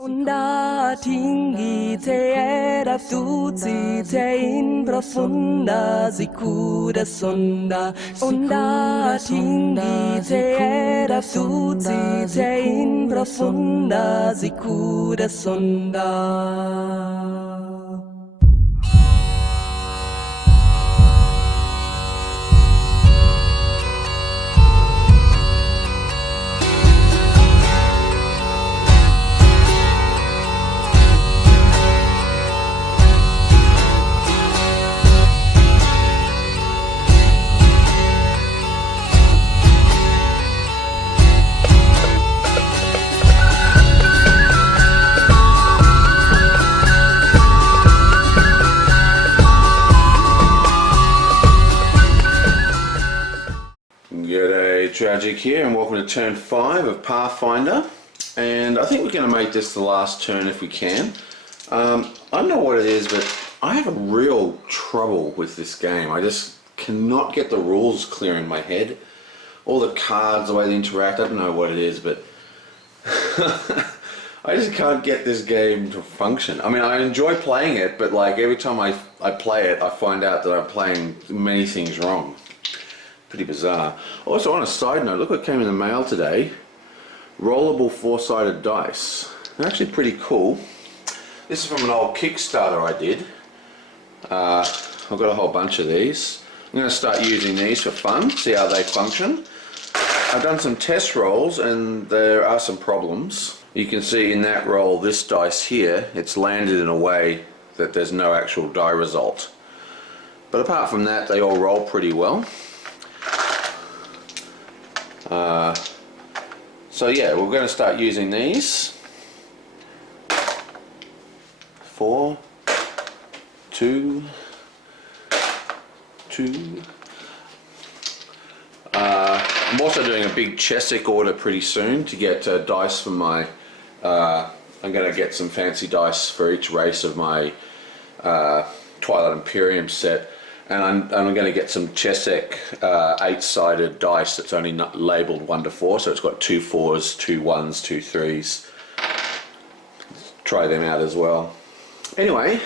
Onda tinggi te era tutti te in profunda sicura sonda. Onda tinggi te era tutti te in profunda sicura sonda. G'day, Tragic here, and welcome to turn 5 of Pathfinder. And I think we're going to make this the last turn if we can. I don't know what it is, but I have a real trouble with this game. I just cannot get the rules clear in my head. All the cards, the way they interact, I don't know what it is, but I just can't get this game to function. I mean, I enjoy playing it, but like every time I play it, I find out that I'm playing many things wrong. Pretty bizarre. Also, on a side note, look what came in the mail today. Rollable four-sided dice. They're actually pretty cool. This is from an old Kickstarter I did. I've got a whole bunch of these. I'm going to start using these for fun, see how they function. I've done some test rolls and there are some problems. You can see in that roll, this dice here, it's landed in a way that there's no actual die result. But apart from that, they all roll pretty well. So yeah, we're going to start using these. 4, 2, 2. I'm also doing a big Chesic order pretty soon to get dice for my. I'm going to get some fancy dice for each race of my Twilight Imperium set. And I'm going to get some Chesic 8-sided dice that's only not labelled 1 to 4, so it's got 2 4s, 2 1s, 2 3s. Try them out as well. Anyway,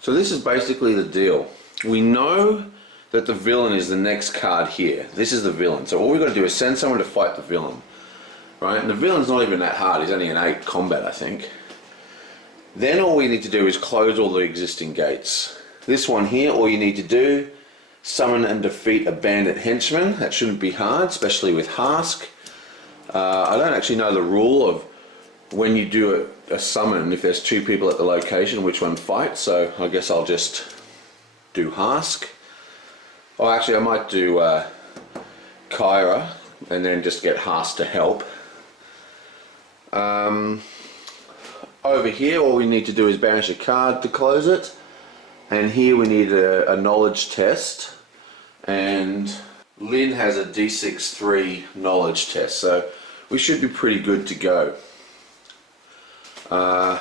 so this is basically the deal. We know that the villain is the next card here. This is the villain. So all we've got to do is send someone to fight the villain. Right? And the villain's not even that hard. He's only an 8 combat, I think. Then all we need to do is close all the existing gates. This one here, all you need to do, summon and defeat a bandit henchman. That shouldn't be hard, especially with Hask. I don't actually know the rule of when you do a summon, if there's 2 people at the location, which one fights, so I guess I'll just do Hask. Oh, actually I might do Kyra, and then just get Hask to help. Over here, all we need to do is banish a card to close it. And here we need a knowledge test, and Lynn has a D6-3 knowledge test, so we should be pretty good to go. There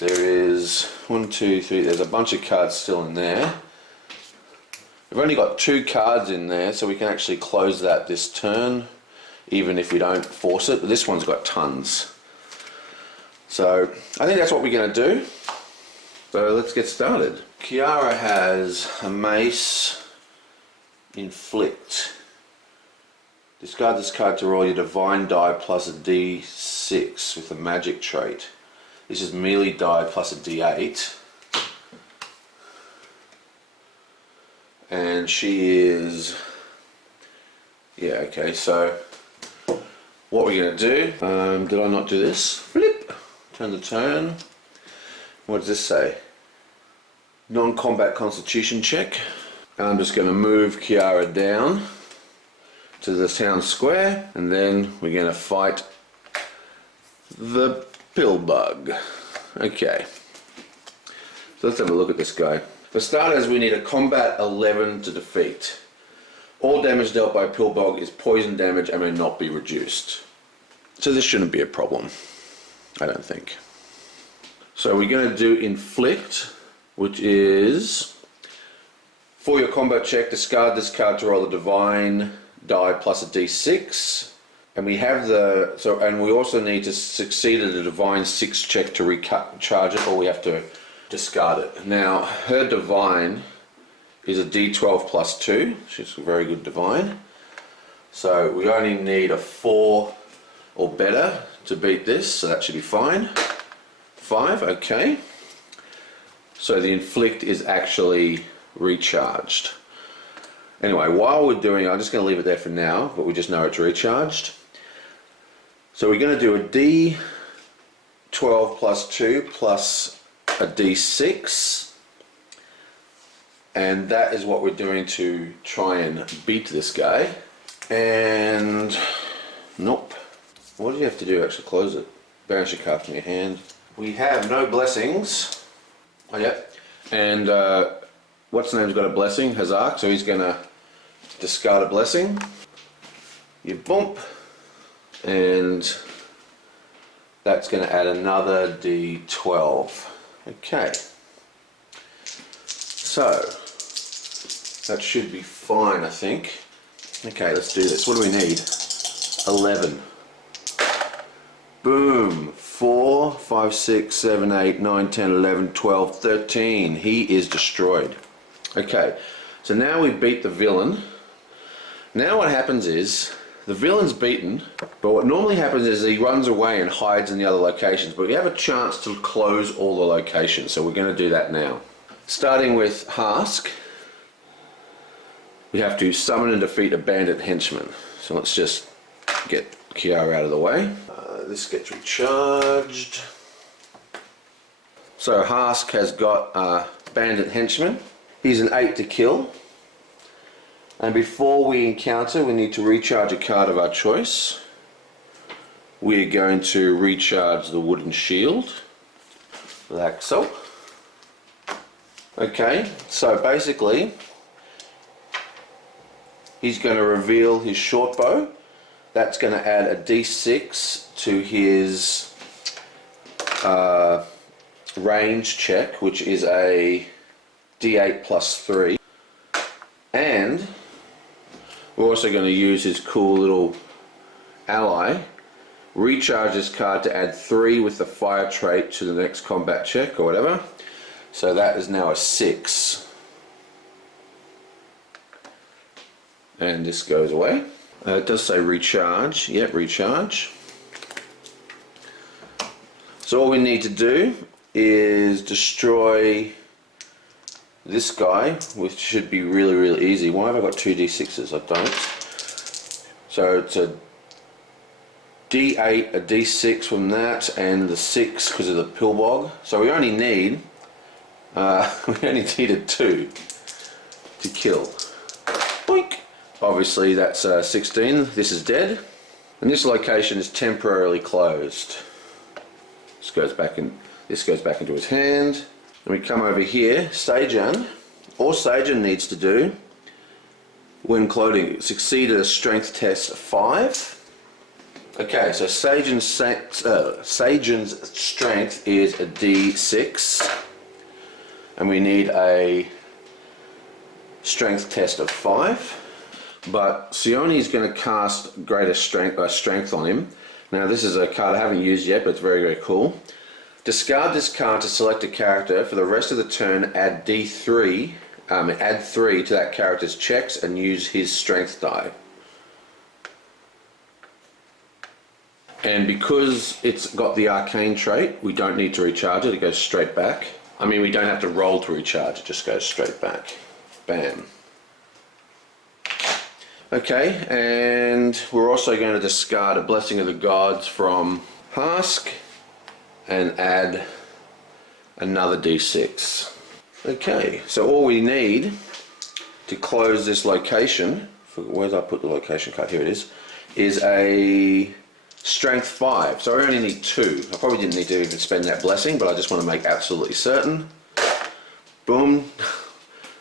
is 1, 2, 3, there's a bunch of cards still in there. We've only got 2 cards in there, so we can actually close that this turn, even if we don't force it, but this one's got tons. So I think that's what we're going to do. So let's get started. Kiara has a mace, inflict. Discard this card to roll your divine die plus a d6 with a magic trait. This is melee die plus a d8. And she is, yeah, okay, so what we're going to do, did I not do this? Flip, turn the turn. What does this say? Non-combat constitution check. I'm just going to move Kiara down to the town square, and then we're going to fight the pillbug. Okay. So let's have a look at this guy. For starters, we need a combat 11 to defeat. All damage dealt by pillbug is poison damage and may not be reduced. So this shouldn't be a problem, I don't think. So we're going to do inflict, which is, for your combat check, discard this card to roll a divine die plus a d6. And we have and we also need to succeed at a Divine 6 check to recharge it, or we have to discard it. Now, her Divine is a D12 plus 2. She's a very good Divine. So we only need a 4 or better to beat this, so that should be fine. 5, okay. So the Inflict is actually recharged. Anyway, while we're doing, I'm just going to leave it there for now, but we just know it's recharged. So we're going to do a D12 plus 2 plus a D6. And that is what we're doing to try and beat this guy. And nope. What do you have to do to actually close it? Banish a card from your hand. We have no blessings. Oh yeah. And what's the name's got a blessing? Hazak, so he's going to discard a blessing. You bump. And that's going to add another D12. Okay. So that should be fine, I think. Okay, let's do this. What do we need? 11. Boom. 4, 5, 6, 7, 8, 9, 10, 11, 12, 13. He is destroyed. Okay, so now we beat the villain. Now what happens is, the villain's beaten, but what normally happens is he runs away and hides in the other locations, but we have a chance to close all the locations, so we're going to do that now. Starting with Hask, we have to summon and defeat a bandit henchman. So let's just get Kiara out of the way. This gets recharged. So Hask has got a bandit henchman. He's an 8 to kill. And before we encounter, we need to recharge a card of our choice. We're going to recharge the wooden shield, like so. Okay, so basically, he's going to reveal his short bow. That's going to add a D6 to his range check, which is a D8 plus 3. And we're also going to use his cool little ally, recharge this card to add 3 with the fire trait to the next combat check or whatever. So that is now a 6. And this goes away. It does say recharge. Yep, recharge. So all we need to do is destroy this guy, which should be really, really easy. Why have I got 2 D6s? I don't. So it's a D8, a D6 from that, and the 6 because of the pillbog. So we only need, we only needed 2 to kill. Boink! Obviously that's 16. This is dead, and this location is temporarily closed. This goes back into his hand. And we come over here, Sajan. All Sajan needs to do when clothing, succeed at a strength test 5. Okay, so Sajan's strength is a D6. And we need a strength test of 5. But Sione is going to cast greater strength on him. Now this is a card I haven't used yet, but it's very, very cool. Discard this card to select a character. For the rest of the turn, add D3, add 3 to that character's checks and use his strength die. And because it's got the arcane trait, we don't need to recharge it, it goes straight back. I mean, we don't have to roll to recharge, it just goes straight back. Bam. Okay, and we're also going to discard a Blessing of the Gods from Hask and add another D6. Okay, so all we need to close this location, where did I put the location card? Here it is a strength 5. So I only need 2. I probably didn't need to even spend that blessing, but I just want to make absolutely certain. Boom.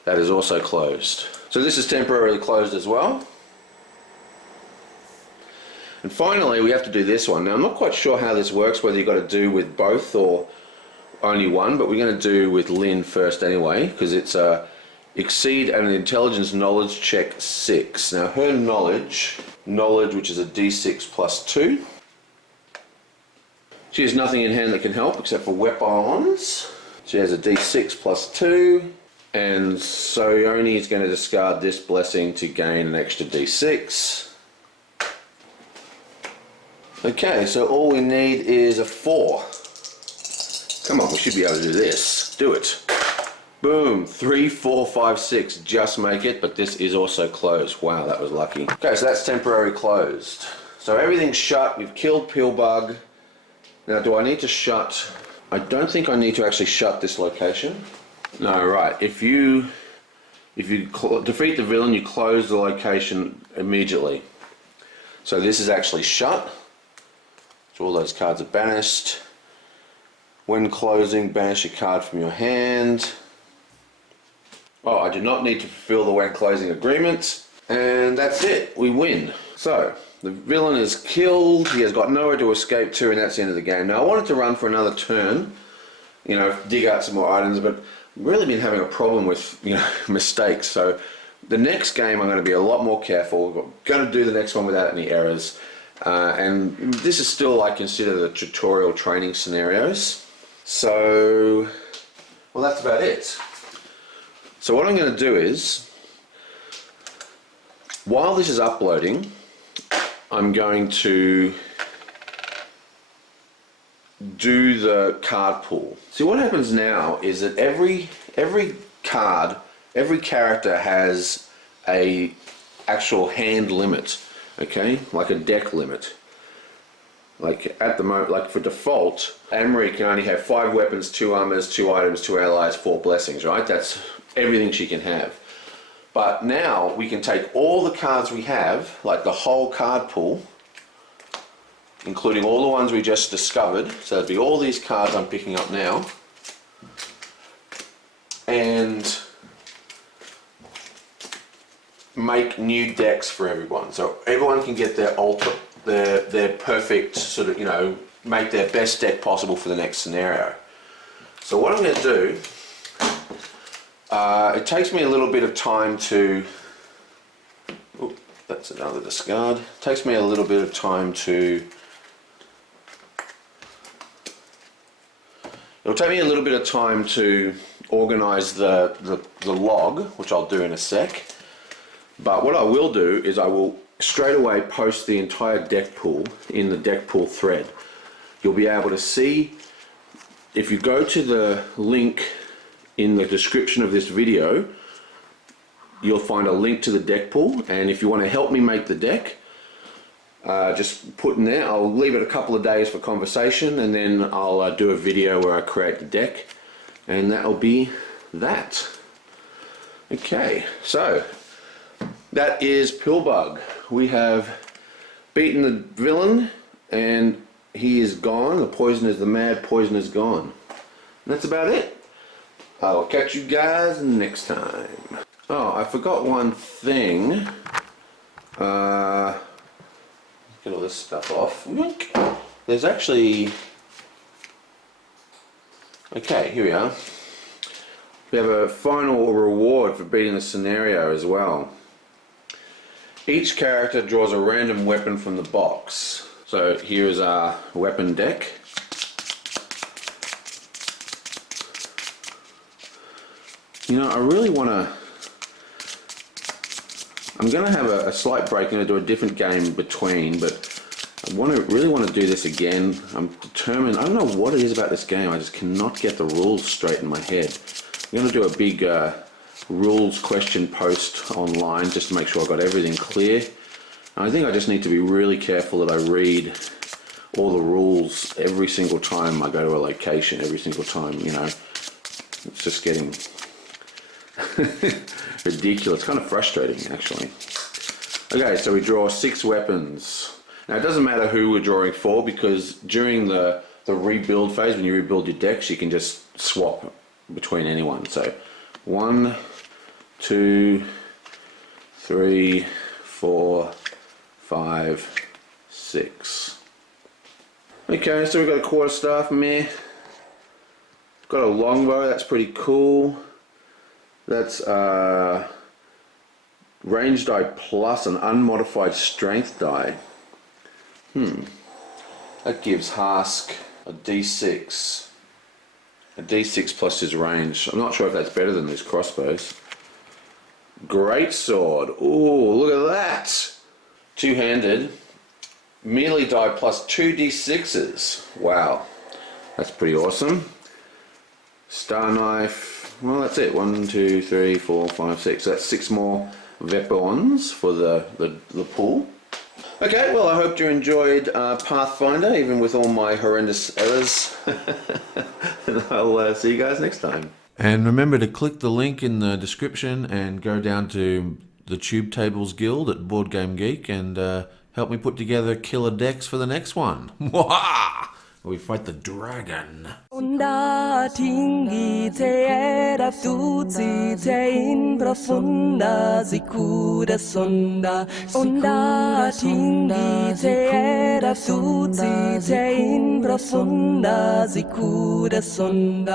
That is also closed. So this is temporarily closed as well. And finally, we have to do this one. Now, I'm not quite sure how this works, whether you've got to do with both or only one, but we're going to do with Lynn first anyway, because it's Exceed an intelligence knowledge check 6. Now her knowledge, which is a d6 plus 2. She has nothing in hand that can help except for weapons. She has a d6 plus 2. And so Yoni is going to discard this blessing to gain an extra d6. Okay, so all we need is a 4. Come on, we should be able to do this. Do it. Boom, 3, 4, 5, 6. Just make it, but this is also closed. Wow, that was lucky. Okay, so that's temporarily closed. So everything's shut. We've killed Pillbug. Now, do I need to shut? I don't think I need to actually shut this location. No, right. If you defeat the villain, you close the location immediately. So this is actually shut. So all those cards are banished. When closing, banish a card from your hand. Oh, I do not need to fulfill the when closing agreement. And that's it. We win. So the villain is killed. He has got nowhere to escape to, and that's the end of the game. Now I wanted to run for another turn, you know, dig out some more items, but I've really been having a problem with, you know, mistakes. So the next game I'm going to be a lot more careful. I'm going to do the next one without any errors. And this is still, I consider, the tutorial training scenarios. So, well, that's about it. So what I'm going to do is, while this is uploading, I'm going to do the card pool. See, what happens now is that every card, every character has a actual hand limit, okay, like a deck limit. Like at the moment, like for default, Anne-Marie can only have 5 weapons, 2 armors, 2 items, 2 allies, 4 blessings, right? That's everything she can have. But now we can take all the cards we have, like the whole card pool, including all the ones we just discovered. So it'd be all these cards I'm picking up now, and make new decks for everyone. So everyone can get their their perfect sort of, you know, make their best deck possible for the next scenario. So what I'm going to do, it takes me a little bit of time to, oh, that's another discard. It takes me a little bit of time to, it'll take me a little bit of time to organize the log, which I'll do in a sec. But what I will do is I will straight away post the entire deck pool in the deck pool thread. You'll be able to see, if you go to the link in the description of this video, you'll find a link to the deck pool, and if you want to help me make the deck, just put in there. I'll leave it a couple of days for conversation, and then I'll do a video where I create the deck, and that'll be that. Okay, so that is Pillbug. We have beaten the villain, and he is gone. The poison is, the mad poison is gone. And that's about it. I'll catch you guys next time. Oh, I forgot one thing. Get all this stuff off. There's actually... Okay, here we are. We have a final reward for beating the scenario as well. Each character draws a random weapon from the box. So here is our weapon deck. You know, I really want to... I'm going to have a slight break. I'm going to do a different game between, but I really want to do this again. I'm determined. I don't know what it is about this game. I just cannot get the rules straight in my head. I'm going to do a big rules question post online just to make sure I've got everything clear. And I think I just need to be really careful that I read all the rules every single time I go to a location, every single time, you know. It's just getting ridiculous, kind of frustrating actually. Okay, so we draw 6 weapons. Now it doesn't matter who we're drawing for, because during the rebuild phase, when you rebuild your decks, you can just swap between anyone. So 1, 2, 3, 4, 5, 6. Okay, so we've got a quarterstaff meh. Got a longbow, that's pretty cool. That's range die plus an unmodified strength die. That gives Hask a d6. A d6 plus his range. I'm not sure if that's better than these crossbows. Great sword. Ooh, look at that. Two-handed. Melee die plus 2d6s. Wow. That's pretty awesome. Star knife. Well, that's it. 1, 2, 3, 4, 5, 6. So that's 6 more weapons for the pool. Okay, well, I hope you enjoyed Pathfinder, even with all my horrendous errors. And I'll see you guys next time. And remember to click the link in the description and go down to the Tube Tables Guild at Board Game Geek and help me put together killer decks for the next one. Waha! We fight the dragon. Onda tingi te era tuzi te in profunda sicura sonda. Onda tingi te era tuzi te in profunda sicura sonda.